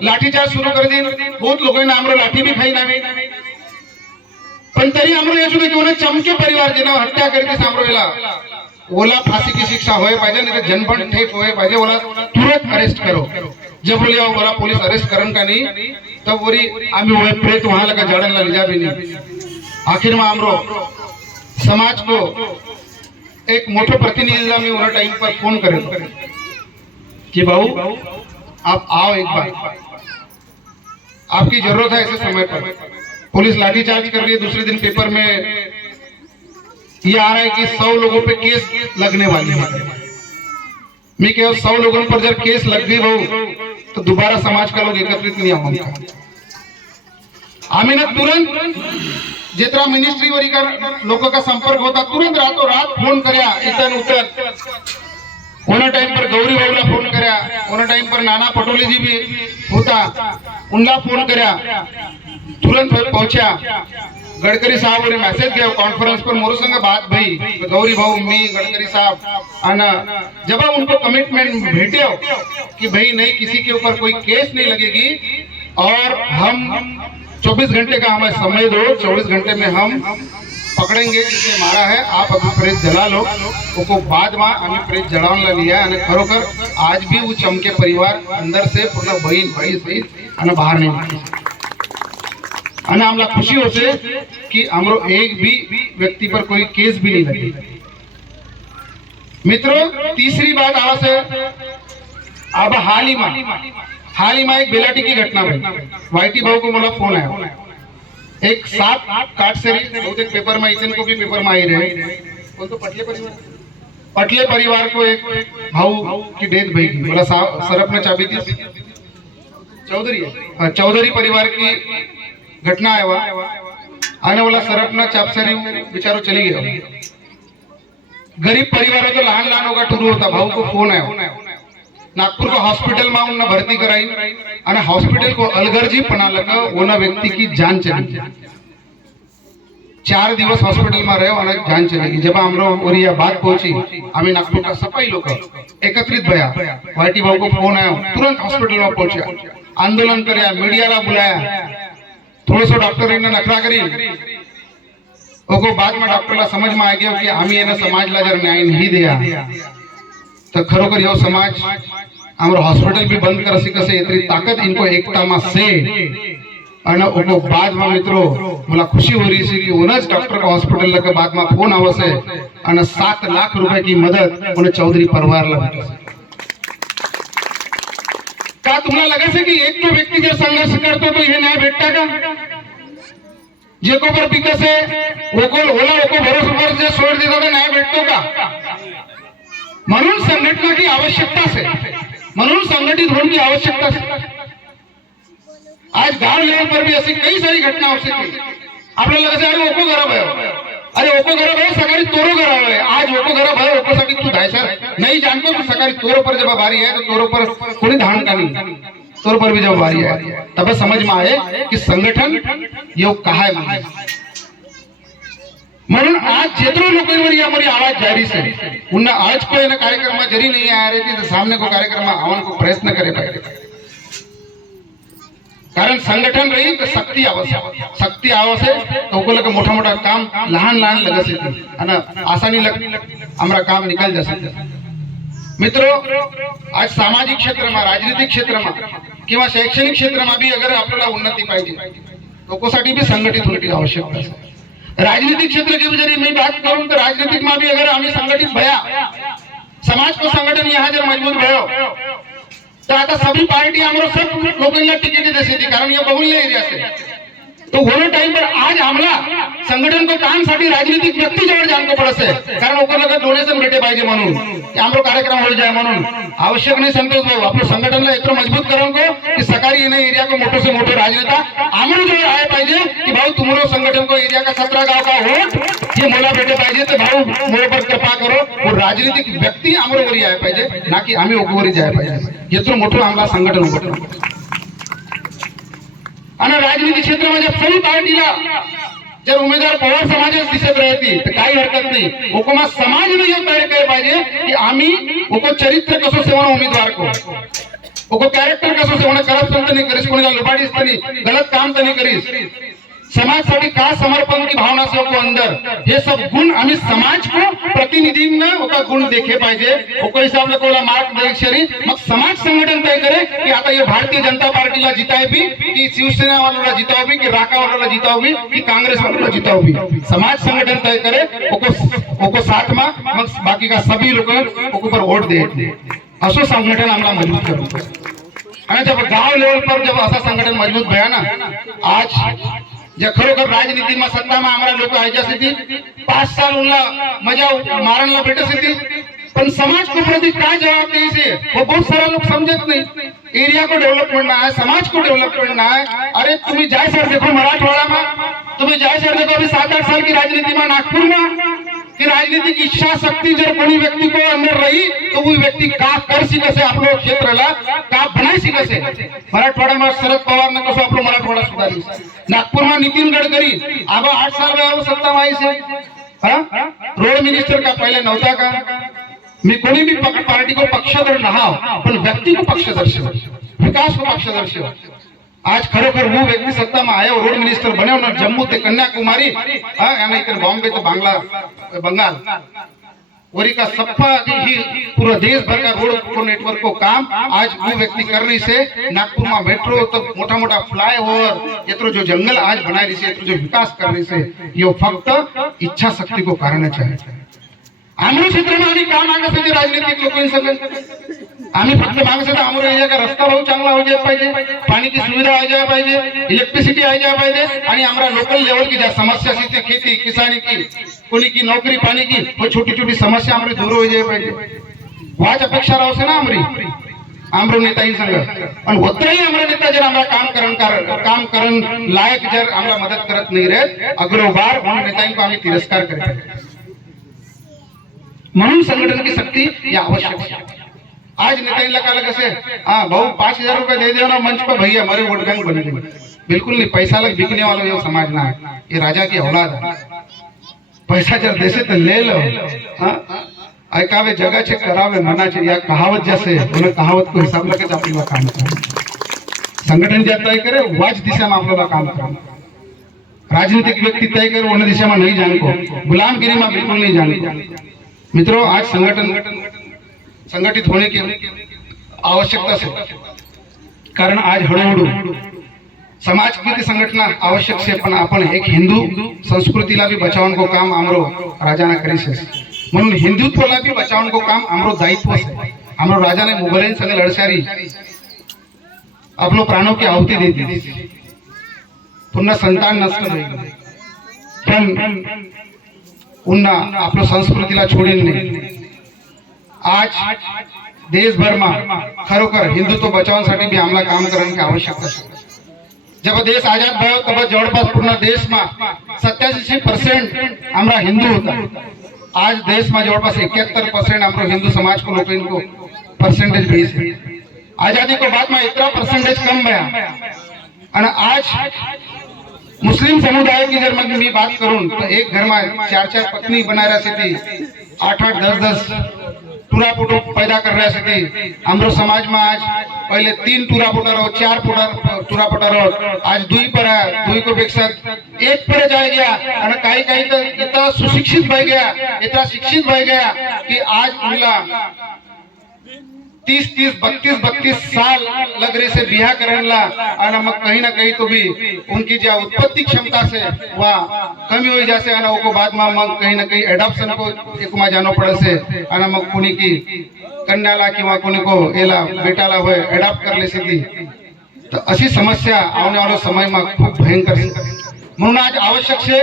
लाठीचार्ज शुरू कर दी। बहुत लोगों ने आमरो लाठी भी खाई ना पण तरी आमरो ये सुद्धा कि चमके परिवार जेना हत्या करते सामरोला ओला फांसी की शिक्षा होए पाहिजे नहीं तो जनबन ठेक होए पाहिजे ओला तुरंत अरेस्ट करो। जब बोले बोला पुलिस अरेस्ट करन का नहीं तब बोली आम्ही वो प्रेत वहां लगा जड़न ला लिजा भी नहीं। आखिर में आमरो समाज को एक मोठं प्रतिनिधीला मी उन्हा टाइम पर फोन करेल कि भाऊ आप आओ एक बार, आपकी जरूरत है ऐसे समय पर। पुलिस लाठीचार्ज कर रही है, दूसरे दिन पेपर में ये आ रहा है कि 100 लोगों पे केस लगने वाली है। मैं कह 100 लोगों पर जब केस लग गई भाऊ तो दोबारा समाज का लोग एकत्रित नहीं होंगे। आम्ही ना तुरंत जितना मिनिस्ट्री वरी का लोगों का संपर्क होता तुरंत रातों रात फोन करया, इतन उतर उन्हें टाइम पर गौरी बाबूला फोन करया, उन्हें टाइम पर नाना पटोले जी भी होता उनला फोन करया, तुरंत पहुंचा। गडकरी साहब ने मैसेज किया कॉन्फ्रेंस पर, मोरू संग बात भई गौरी भाऊ मी गडकरी साहब आना। जब हम उनको कमिटमेंट भेटे कि भाई नहीं किसी के ऊपर कोई केस नहीं लगेगी और हम 24 घंटे का हमें समय दो, 24 घंटे में हम पकड़ेंगे जिसने मारा है, आप अभी प्रेस जला लो। वो बाद में आम्ही प्रेस जळावला लिया आणि खरोखर आज भी वो चमके परिवार अंदर से पूर्ण बहीण भाई सहित आणि बाहर नहीं निकली आणि आम्हाला खुशी होते कि हमरो एक भी व्यक्ति पर कोई केस भी नहीं लगी। मित्रों, तीसरी बात आवाज है, अब हाल ही में एक बेलाटी की घटना हुई। वाईटी भाऊ को मला फोन आया, एक सांप काट से बहुतेक पेपर में इतने को भी पेपर में आई रहे कौन तो पटले परिवार को एक भाऊ की डेथ भई। बोला सरप में चाबी थी चौधरी परिवार की घटना है वह आने वाला सरप ना चापसरी बेचारो चली गया। गरीब परिवार तो लहान लहान होगा टुरू होता। भाऊ को फोन आया, नागपुर को हॉस्पिटल में उन्हें भर्ती कराई और हॉस्पिटल को अलगर्जी पना लगा, वो व्यक्ति की जान चली। 4 दिवस हॉस्पिटल में रहे और जान चलेगी। जब हम यह बात पहुंची, हमें नागपुर का सफाई लोग एकत्रित भया, वाईटी भाऊ को फोन आया, तुरंत हॉस्पिटल में पहुंचा, आंदोलन कराया, मीडिया ला बुलाया, थोड़ा सा डॉक्टर ने नखरा करी। बाद में डॉक्टर ला समझ में आ गया कि आम्ही एना समाज ला जर न्याय नहीं दिया तो खरोखर यो समाज हमारा हॉस्पिटल भी बंद कर सके। इतनी ताकत इनको एकता में से और बाद में मित्रों मला खुशी हो रही थी कि उन्हें डॉक्टर का हॉस्पिटल के बाद में फोन आवसे और 7 लाख रुपए की मदद उन्हें चौधरी परिवार ला का। तुम्हाला लगा से कि एक तो व्यक्ति जब संघर्ष करतो तो ये न्याय भेटता का? जेको पर पिकस है वो भरोसा पर जे सोड देतो तो न्याय भेटतो का? म्हणून संघटना की आवश्यकता से, म्हणून संगठित होने की आवश्यकता से आज गांव लेवल पर भी ऐसी कई सारी घटना हो सकती। आपल्याला लगे अरे ओको गरब है, अरे ओको गरब है सकारी तोरो गरब है, आज ओको गरब है ओको साठी तू धायसर नहीं जानतो कि सकारी तोरो पर जब बारी है तो तोरो पर कोणी धारण का नहीं, तोरो पर भी जब बारी है तब समझ में आए कि संगठन यो कहा है। म्हणून आज जितने लोगों हमारी आवाज जारी से उन्हें आज को इन कार्यक्रम में जरी नहीं आ रही थी तो सामने को कार्यक्रम में आवन को प्रयत्न करे पाए। कारण संगठन रही तो शक्ति आवश्यक तो को मोटा मोटा काम लहान लहान लगत येते आसानी हमारा काम निकल जा सकते। मित्रों, आज सामाजिक क्षेत्र में, राजनीतिक क्षेत्र में किंवा शैक्षणिक क्षेत्र में भी अगर आपल्याला उन्नति पाहिजे लोकोसाठी भी संगठित होने की आवश्यकता है। राजनीतिक क्षेत्र की जरी मैं बात करूं तो राजनीतिक में भी अगर हमें संगठित भया, समाज को संगठन यहाँ जब मजबूत भयो तो आता सभी पार्टी हमारे सब लोगों टिकट दे सकती, कारण ये बहुल्य एरिया से तो वो टाइम पर आज हमला संगठन को काम साठी राजनीतिक व्यक्ति जवळ जाणको पडसे, कारण ओकर डोनेशन भेटे पाहिजे म्हणून की आमरो कार्यक्रम हो जाए म्हणून आवश्यक नहीं। संतोष भाऊ आपलं संगठन ला इतना मजबूत करून को कि सकारी येने एरिया को मोटो से मोटो राजनेता आमरो जो आए पाहिजे कि भाऊ तुमरो संगठन को एरिया का 17 गांव का वोट ये मोला भेटे पाहिजे तो भाऊ मोरे पर कृपा करो और राजनीतिक व्यक्ति आमरो वरी आए पाहिजे ना कि आम्ही ओकवरी जाए पाहिजे। इतना मोटो आमला संगठन उभं आणि राजनीति क्षेत्र में जब सभी पार्टीला जब उमेदवार पवार समाज दिसत रहती तो काही हरकत नहीं। ओकोमा समाज ने ये तय करे पाहिजे कि आम्ही ओको चरित्र कसो सेवन उमेदवार को ओको कैरेक्टर कसो सेवन करप्शन तो नहीं करीस, कोणी लुबाडीस तो नहीं, गलत काम तो नहीं करीस, समाज साठी का समर्पण की भावना से ओको अंदर ये सब गुण आम्ही समाज को प्रतिनिधि में ओका गुण देखे पाहिजे। ओको हिसाब ले कोला मार्क देख शरी मग समाज संगठन तय करे कि आता ये भारतीय जनता पार्टीला जिताए भी कि शिवसेना वालों जिताओ भी कि राका वालों जिताओ भी कि कांग्रेस वालों जिताओ भी। समाज संगठन तय करे ओको साथ में मग बाकी का सभी लोग ओको पर वोट दे असो संगठन आम्हाला मजबूत करू। आणि जब गाव लेवल पर जब असा संगठन मजबूत भया ना आज जे खरोखर राजनीति में सत्ता में हमारा लोग आया थी 5 साल उनला मजा मारनला भेटत थी पण समाज को प्रति काय जवाबदेही से वो बहुत सारा लोग समझत नहीं। एरिया को डेवलप करना है, समाज को डेवलप करना है। अरे तुम्हें जाए सर देखो मराठवाड़ा में, तुम्हें जाए सर देखो अभी 7-8 साल की राजनीति में नागपुर में कि राजनीतिक इच्छा शक्ति जब कोई व्यक्ति को अंदर रही तो वो व्यक्ति का कर सिके से आपलो क्षेत्राला का बनाई सिके से। मराठवाड़ा में शरद पवार ने कसो आपलो मराठवाड़ा सुधारी, नागपुर में नितिन गडकरी अब 8 साल में सत्ता में आई से रोड मिनिस्टर का पहले नव्हता का। मी कोणी भी पार्टी को पक्षधर नहाव पण व्यक्ति को पक्षदर्शी विकास को पक्षदर्शी। आज खरोखर वो व्यक्ति सत्ता में आया रोड मिनिस्टर बने और जम्मू ते कन्याकुमारी इधर बॉम्बे तो बंगाल वरी का सप्पा ही पूरा देश भर का रोड को नेटवर्क को काम आज वो व्यक्ति करने से नागपुर में मेट्रो तो मोटा मोटा फ्लाईओवर इतरो जो जंगल आज बना रही से इतरो जो विकास करने से ये फक्त इच्छा शक्ति को कारण चाहिए। आम्ही क्षेत्र में आम्ही काम मागत होते राजनीतिक लोकांनी सगळं आम्ही फक्त मागत होतो आम्हाला एरिया का रस्ता बहुत चांगला हो जाए पाहिजे, पानी की सुविधा आ जाए पाहिजे, इलेक्ट्रिसिटी आ जाए पाहिजे आणि हमारा लोकल लेवल की जो समस्या सी खेती किसानी की कोणी की नौकरी पानी की वो छोटी छोटी समस्या हमारी दूर हो जाए पाहिजे। वाच अपेक्षा राहू से ना हमारी आमरो नेताई संग पण होतही हमारा नेता जर हमारा काम करण लायक जर हमारा मदद करत नहीं रहे अग्रवार उन नेताओं को आम्ही तिरस्कार करते। म्हणून संगठन की शक्ति ये आवश्यक है। आज नेता का कैसे भाऊ 5,000 रुपए दे दो ना मंच पर भैया हमारे वोट बैंक बन गए। बिल्कुल नहीं, पैसा लग बिकने वाला ये समाज ना है, ये राजा की औलाद है। पैसा जर देसे तो ले लो ऐकावे जगह चे करावे मनाचे या कहावत जैसे उन्हें कहावत को हिसाब लगे आपल्याला काम करा। संगठन जब तय करे वाच दिशा में आपल्याला काम करा। राजनीतिक व्यक्ति तय करे उन दिशा में नहीं जाने को, गुलामगिरी में बिल्कुल नहीं जाने को। मित्रों आज संगठित होने की आवश्यकता से कारण आज हळूहळू समाज की संघटना आवश्यक से पण आपण एक हिंदू संस्कृतीला भी बचावन को काम आमरो राजाने करी से म्हणून हिंदुत्वला भी बचावन को काम आमरो दायित्व से। आमरो राजा ने मुघलां संग लड़सारी आपलो प्राणों की आहुति दे दी, पुन्हा संतान नष्ट नहीं पण उन्ना आपलो संस्कृतीला छोडीने आज देश भर में खरोखर हिंदुत्व बचावण्यासाठी भी आम्हाला काम करने की आवश्यकता है। जब देश आजाद भयो तब जवळपास पूर्ण देश में 87% हमारा हिंदू होता। आज देश में जवळपास 71% हमारे हिंदू समाज को लोग इनको परसेंटेज बेस है। आजादी को बाद में इतना परसेंटेज कम गया और आज मुस्लिम समुदाय की जब मैं बात करूं तो एक घर में 4-4 पत्नी बना रहा थी, 8-8, 10-10 टूरा पुटो पैदा कर रहा थी। हमरो समाज में आज पहले 3 टूरा पुटर और 4 टूरा पुटर और आज 2 पर है, 2 को पेक्षा 1 पर जाए गया और कहीं तो इतना सुशिक्षित भय गया, इतना शिक्षित भय गया कि आज उनला 30-30, 32-32 साल लग रहे से बिहा करनला और मग कहीं ना कहीं तो भी उनकी जो उत्पत्ति क्षमता से वह कमी हो जासे और वो बाद में मग कहीं ना कहीं एडॉप्शन को एक में जानो पड़े से और मग कोणी की कन्याला किंवा कोणी को एला बेटाला होय एडॉप्ट कर ले थी। तो अशी समस्या आने वाले समय में खूब भयंकर है। म्हणून आज आवश्यक है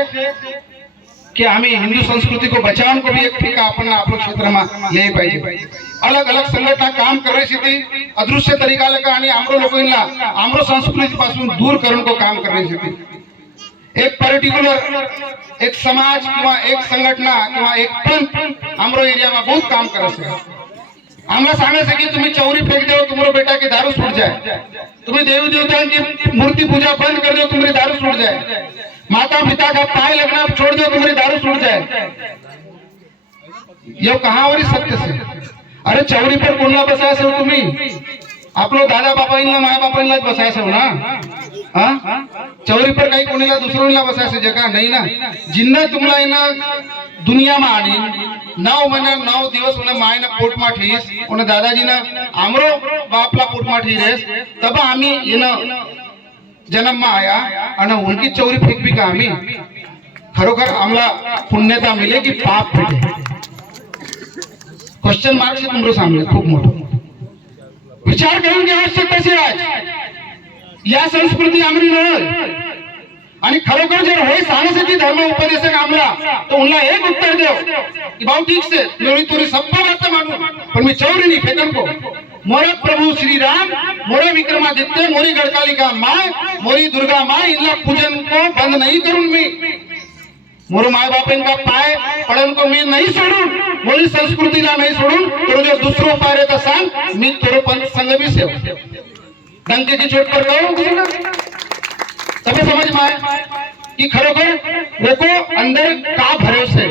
कि हमें हिंदू संस्कृति को बचावन को भी एक ठेका अपना आप क्षेत्र में ले पाहिजे। अलग अलग संघटना काम कर रही थी अदृश्य तरीका लगा आणि आमरो लोकांना आमरो संस्कृती पासून दूर करण को काम कर रही थी। एक पर्टिक्युलर एक समाज किंवा एक संघटना किंवा एक पंथ आमरो एरिया में बहुत काम कर रहे हैं। आमला सांगे से कि तुम्हें चौरी फेंक दो तुम्हारे बेटा की दारू छूट जाए, तुम्हें देवी देवताओं की मूर्ति पूजा बंद कर दो तुम्हारी दारू छूट जाए, माता पिता का पाय लगना छोड़ दो तुम्हारी दारू छूट जाए। ये कहावरी सत्य से। अरे चौरी पर कोणला बसायचं हो तुम्ही? आपलो दादा बापांना माया बापांनाच बसायचं हो ना। चौरी पर काही कोणीला दुसऱ्याला बसायचं जगा नाही ना। जिन्ना तुम्हाला दुनियाમાં આની 9 મહિના 9 દિવસ ઉને માયના પોટમાં ઠીસ ઉને દાદાજીના આમરો બાપલા પોટમાં ઠીરેસ तब आम्ही इन जन्मમાં आया અને उनकी चौरी फेकवी का आम्ही खरोखर आम्हाला पुण्यता मिले की पाप भेटे क्वेश्चन मार्क से तुमरो सामने खूप मोठं विचार करण्याची आवश्यकता आहे आज या संस्कृती आमरी नव्हे आणि खरोखर जर होय सांगण्यासाठी धर्म उपदेशक आमला तो उनला एक उत्तर देव कि भाऊ ठीक से मेरी तुरी सप्पा बात मानू पण मी चौरी नहीं फेकन को मोरा प्रभु श्री राम मोरा विक्रमादित्य मोरी गढ़कालिका माँ मोरी दुर्गा माँ इनला पूजन को बंद नहीं करूं मैं मोरो माय बाप इनका पाय पड़न को मैं नहीं सोडूं मोरी संस्कृति ला नहीं सोडूं तो जो दूसरो उपाय रहता सांग मी तोरो पंथ संग भी सेव डंके की चोट पर कहूं तब समझ में आए कि खरोखर वो को अंदर का भरोसे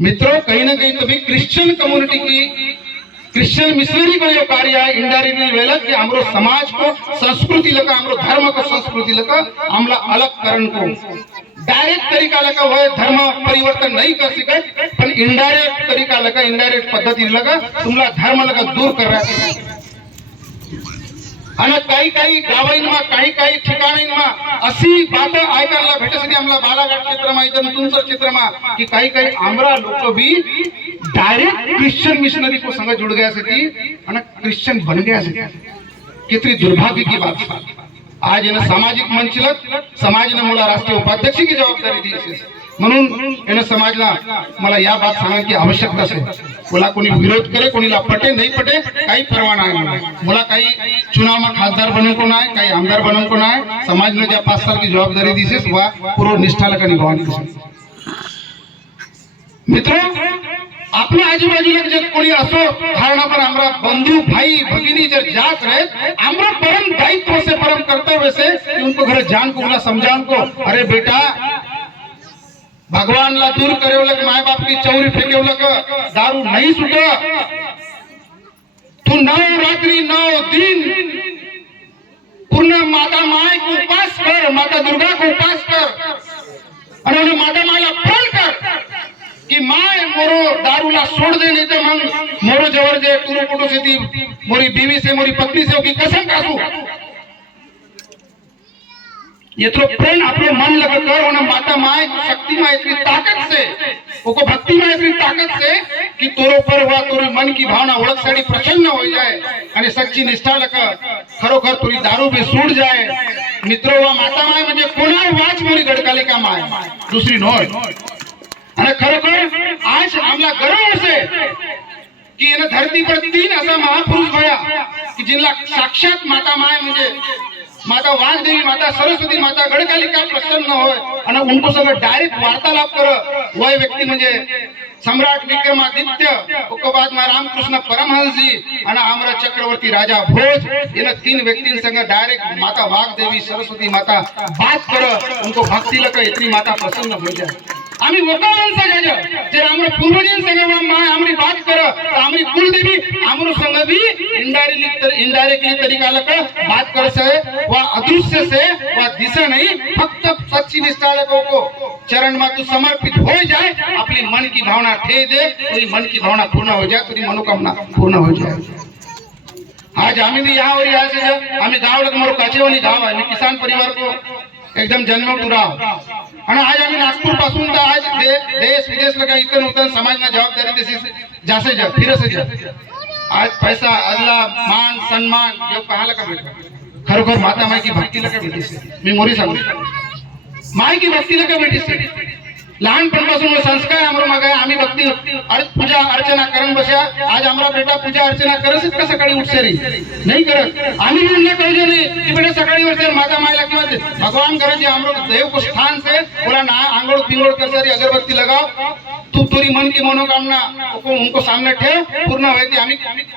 मित्रों कहीं ना कहीं तो भी क्रिश्चियन कम्युनिटी की क्रिश्चियन मिशनरी को जो कार्य है इंडायरेक्टली वेला कि हमरो समाज को संस्कृति लगा हमरो धर्म को संस्कृति लगा हमला अलग करण को डायरेक्ट तरीका लगा वो धर्म परिवर्तन नहीं कर सके पर इनडायरेक्ट तरीका लगा इनडायरेक्ट पद्धति लगा तुमला धर्म लगा दूर कर रहा है आणि काही काही गावांना काही काही ठिकाणींना अशी बात ऐकायला भेटते आम्हाला बालाघाट क्षेत्रमा इथं तुमचं क्षेत्रमा की काही काही आमरा लोक भी डायरेक्ट क्रिश्चियन मिशनरी को संग जुड़ गया से आणि क्रिश्चियन बन गया से कितनी दुर्भाग्य की बात आज इन सामाजिक मंचला समाजने मला राष्ट्रीय उपाध्यक्ष की जबाबदारी दी म्हणून इन समाजला मला या बात सांगण्याची आवश्यकता आहे मला कोणी विरोध करे कोणीला पटे नहीं पटे काही परवा नाही मला काही चुनाव में खासदार बनने को नाही काही आमदार बनने को नाही समाज ने ज्या 5 साल की जवाबदारी दी से वह पूर्ण निष्ठा लगा निभावने की मित्रों अपने आजूबाजूला जर कोणी असो धारणा पर हमरा बंधु भाई भगिनी जर जात रहे हमरा परम दायित्व से परम कर्तव्य से उनको घर जान को बोला समझान को अरे बेटा भगवान ला दूर करे माय बाप की चौरी फेंके दारू नहीं सुट तू 9 रात्रि 9 दिन पूर्ण माता माय को उपास कर माता दुर्गा को उपास कर और माता मायला फोन कर कि माय मोरो दारू ला छोड़ दे नहीं तो मन मोरो जवर जे तुरु कुटु से थी मोरी बीवी से मोरी पत्नी से की कसम कासू ये तो प्रेम अपने मन लगा कर और माता माय शक्ति में इतनी ताकत से वो भक्ति में इतनी ताकत से कि तोरो पर हुआ तोरी मन की भावना ओळख साड़ी प्रसन्न हो जाए आणि सच्ची निष्ठा लगा खरोखर तुरी दारू भी सूट जाए मित्रों वा माता माय म्हणजे कोणा वाच मोरी गढ़कालिका माय दूसरी नोय आणि खरोखर आज आमला गर्व से कि इन धरती पर 3 ऐसा महापुरुष भया कि जिनला साक्षात माता माय म्हणजे माता वाग्देवी माता सरस्वती माता गढ़कालिका प्रसन्न होय आणि उनको सगळं डायरेक्ट वार्तालाप कर वह व्यक्ती म्हणजे सम्राट विक्रमादित्य उसके बाद में रामकृष्ण परमहंस जी आणि आमरा चक्रवर्ती राजा भोज इन 3 व्यक्ति संग डायरेक्ट माता वाग्देवी सरस्वती माता बात कर उनको भक्ति लग इतनी माता प्रसन्न हो जाए आम्ही वकावंश जर आमरा पूर्वजन संग माय आमरी बात कर आमरी कुलदेवी आमरो संग भी इनडायरेक्टली तरीका लग बात कर से वा अदृश्य से वा दिशा नहीं फक्त सच्ची निष्ठा को चरण में तू समर्पित हो जाए अपनी मन की भावना ठे दे तेरी मन की भावना पूर्ण हो जाए तेरी मनोकामना पूर्ण हो जाए आज आम्ही भी यहाँ और यहाँ से आम्ही गाँव लग मोरो काचेवानी गाँव है मैं किसान परिवार को एकदम जन्म टुरा आणि आज आम्ही नागपूर पासून तर आज देश विदेश लगा इतर उतर समाजना जबाबदारी देसी जासे जा फिरसे जा आज पैसा अदला मान सम्मान ये कहाँ लगा भेटा खरोखर माता माय की भक्ती लगा भेटी से मी मोरी सांगू माय की भक्ती लगा भेटी से लहानपणापासून संस्कार आमरो मागे आम्ही भक्ती पूजा अर्चना करून बसया आज आमरा बेटा पूजा अर्चना करत का सकाळी उठसे रे नहीं करत आम्ही म्हणले पाहिजे नाही की बेटा सकाळी उठसे माता मायला किंवा भगवान करे जे आमरो देव को स्थान से बोला ना आंगोड़ पिंगोड़ कर सारी अगरबत्ती लगाओ तू तोरी मन की मनोकामना उनको सामने ठेव पूर्ण होती आम्ही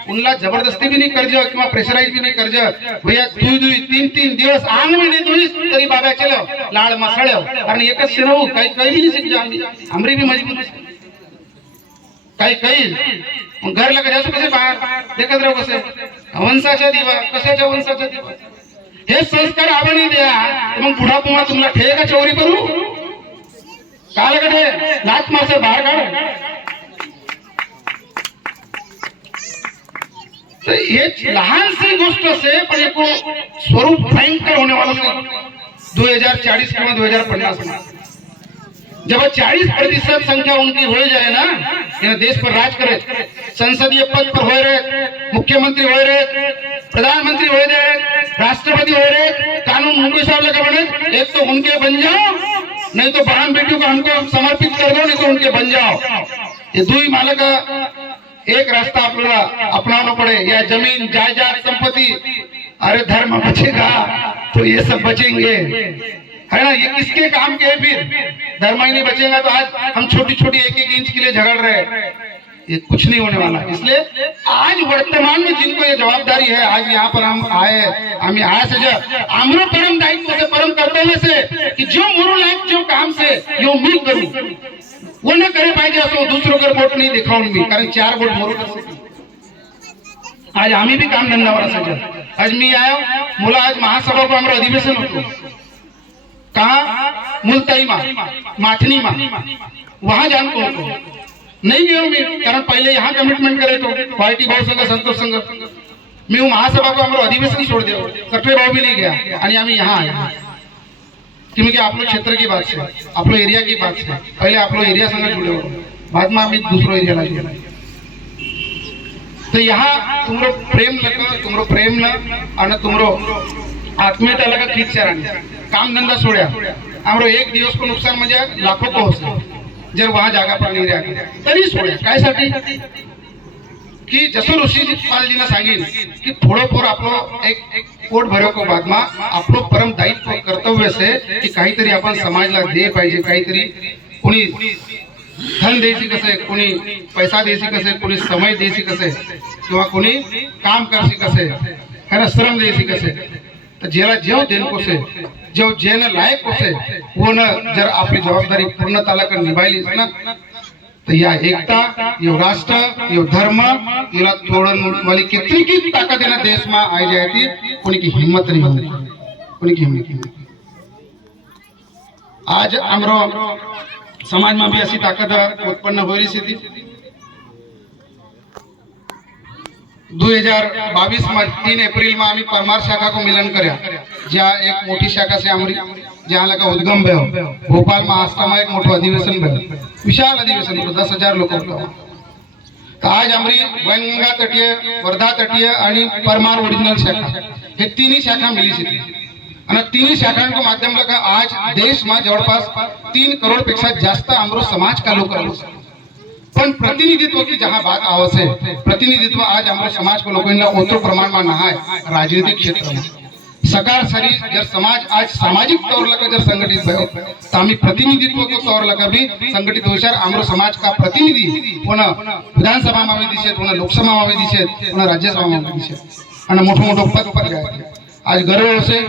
उनला जबरदस्ती भी नहीं करजो किंवा प्रेशराइज भी नहीं करजो भैया 2-3 दिवस आंग में नहीं दुई तरी बाबा चलो लाड मसळ्यो कारण एकच शेणू काही काही नहीं शिक हमरी भी मजबूर काही घर लगा जासो कसे बाहेर देखत राहू कसे वंशाच्या दिवा कशाच्या वंशाच्या दिवा हे संस्कार आपण द्या मग पुढा पुढा तुम्हाला ठे का चोरी करू कालकडे लात मासे बाहेर काढ. तर हे लहानशी गोष्ट असे पण एक स्वरूप भयंकर होने वाला है 2040 किंवा 2050 में. जब 40% संख्या उनकी हो जाए ना, ये देश पर राज करे, संसदीय पद पर हो रहे, मुख्यमंत्री हो रहे, प्रधानमंत्री हो रहे, राष्ट्रपति हो रहे, कानून उनको हिसाब लगा बने. एक तो उनके बन जाओ, नहीं तो बहन बेटियों को हमको समर्पित कर दो, नहीं तो उनके बन जाओ. ये दो ही मालक एक रास्ता आपल्याला अपनाना पड़े. या जमीन जायदाद संपत्ति, अरे धर्म बचेगा तो ये सब बचेंगे, है ना. ये किसके काम के है? फिर धर्म ही नहीं बचेगा तो आज हम छोटी छोटी एक एक इंच के लिए झगड़ रहे हैं. ये कुछ नहीं होने वाला. इसलिए आज वर्तमान में जिनको ये जवाबदारी है, आज यहाँ पर हम आए से आमरो परम दायित्व से, परम कर्तव्य से कि जो मोरू लायक जो काम से यो मी करू वो न करे पाहिजे असो दुसरों कर बोट नहीं दिखाऊन मी, कारण 4 बोट मोरू. आज आम्ही भी काम धंदावर असायचं. आज मी आया मुला आज महासभा को हमारा अधिवेशन होतो. कहा? मुलताई माथनी वहां जान को नहीं गया मैं, कारण पहले यहाँ कमिटमेंट करे तो पार्टी भाव संघ संतोष संघ मी महासभा को हमारा अधिवेशन छोड़ दिया. कटरे भाव भी नहीं गया आणि आम्ही यहाँ आया क्योंकि आप लोग क्षेत्र की बात से, आप लोग एरिया की बात से, पहले आप लोग एरिया संघ जुड़े हो, बाद में आम्ही दूसरो एरिया जुड़े. तो यहाँ तुमरो प्रेम लगा, तुमरो प्रेम न आणि तुमरो आत्मीयता लगा खींच काम धंदा सोड्या. आमरो एक दिवस को नुकसान म्हणजे लाखों को होते जर वहां जागा पर नहीं रहा तरी सोड्या. काय साठी? कि जसं ऋषिपालजीने सांगेन की थोडं पोर आपलं एक पोट भरो को बाद में आपलं परम दायित्व कर्तव्य से की काहीतरी आपण समाजला दे पाहिजे. काहीतरी कोणी धन द्यायची कसे, कोणी पैसा द्यायची कसे, कोणी समय द्यायची कसे, किंवा कोणी काम करशी कसे, है ना, श्रम द्यायची कसे. तर जेला जेव देनको से, जो जेन लायक से वो न जर आपली जवाबदारी पूर्णताला कर निभाईली ना, तो या एकता, यो राष्ट्र, यो धर्म, याला तोड़न वाली कितनी की ताकत है ना देश में आई जाए थी, कोनी की हिम्मत नहीं होती, कोनी की हिम्मत नहीं. आज हमरो समाज में भी ऐसी ताकत उत्पन्न हो रही थी. 2022 में 3 एप्रिल में आम्ही परमार शाखा को मिलन कर्या, ज्या एक मोटी शाखा से हमारी जहाँ लगा उद्गम भयो. भोपाल में आस्था में एक मोटो अधिवेशन भयो, विशाल अधिवेशन, 10,000 लोग. तो आज हमारी वैनगंगा तटीय, वर्धा तटीय आणि परमार ओरिजिनल शाखा हे तीनही शाखा मिली थी. आणि तीनही शाखांच्या माध्यम लगा आज देश में जवळपास 3 करोड़ पेक्षा जास्त आमरो समाज का लोग रहो. पण प्रतिनिधित्व की जहाँ बात आवश्य प्रतिनिधित्व आज हमारे समाज को लोगों ओतो प्रमाण में ना है. राजनीतिक क्षेत्र में सकार सरी जर समाज आज सामाजिक तौर लगा जर संगठित भयो तो आम्ही प्रतिनिधित्व के तौर लगा भी संगठित होशार आमरो समाज का प्रतिनिधि पुनः विधानसभा में दिशेत, पुनः लोकसभा में दिशेत, पुनः राज्यसभा में दिशेत आणि मोठो मोठो पद पर गए. आज गर्व असे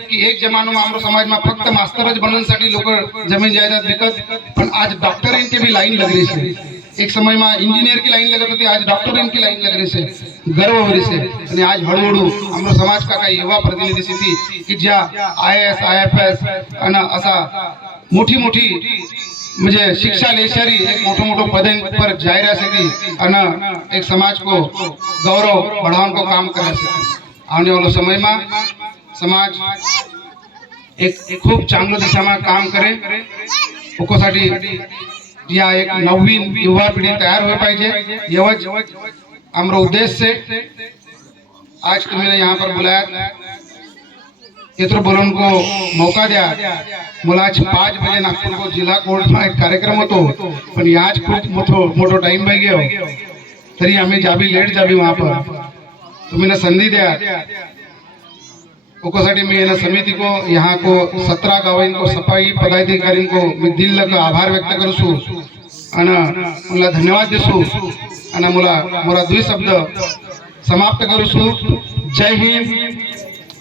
की एक जमानो में आमरो समाज में फक्त मास्टरच बनण्यासाठी लोक जमीन जायदाद विकत, पण आज डॉक्टर की भी लाइन लग रही है. एक समय में इंजीनियर की लाइन लगत होती, आज डॉक्टर की लाइन लग रही से गर्व हो रही से. आणि आज हळूहळू आमरो समाज का काही युवा प्रतिनिधी स्थिती की ज्या IAS IFS आणि असा मोठी मोठी म्हणजे शिक्षा लेशारी एक मोठो मोठो पदन पर जायरा स्थिती आणि एक समाज को गौरव बढ़ावन को काम करा सके. आने वाले समय में समाज एक खूब चांगलं दिशा में काम करे, ओकोसाठी या एक नवीन युवा पीढ़ी तैयार हो पाहिजे. यवज हमारा उद्देश्य से आज तुम्हें यहाँ पर बुलाया, इतना बोलन को मौका दिया. मला आज 5 बजे नागपुर को जिला कोर्ट में एक कार्यक्रम होतो, पण आज खूप मोठो टाइम बी गयो तरी आम्ही जाबी लेट जाबी वहाँ पर. तुम्हें संधि दिया ओकोसाठी मी ना समिति को यहाँ को 17 गावाइन को सफाई पदाधिकारी को मी दिल लग आभार व्यक्त करसू आणि मला धन्यवाद देसू आणि मला मोरा 2 शब्द समाप्त करसू. जय हिंद.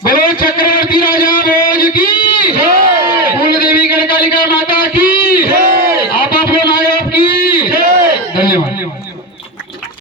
बोलो चक्रवर्ती राजा भोज की जय. कुलदेवी गणकालिका माता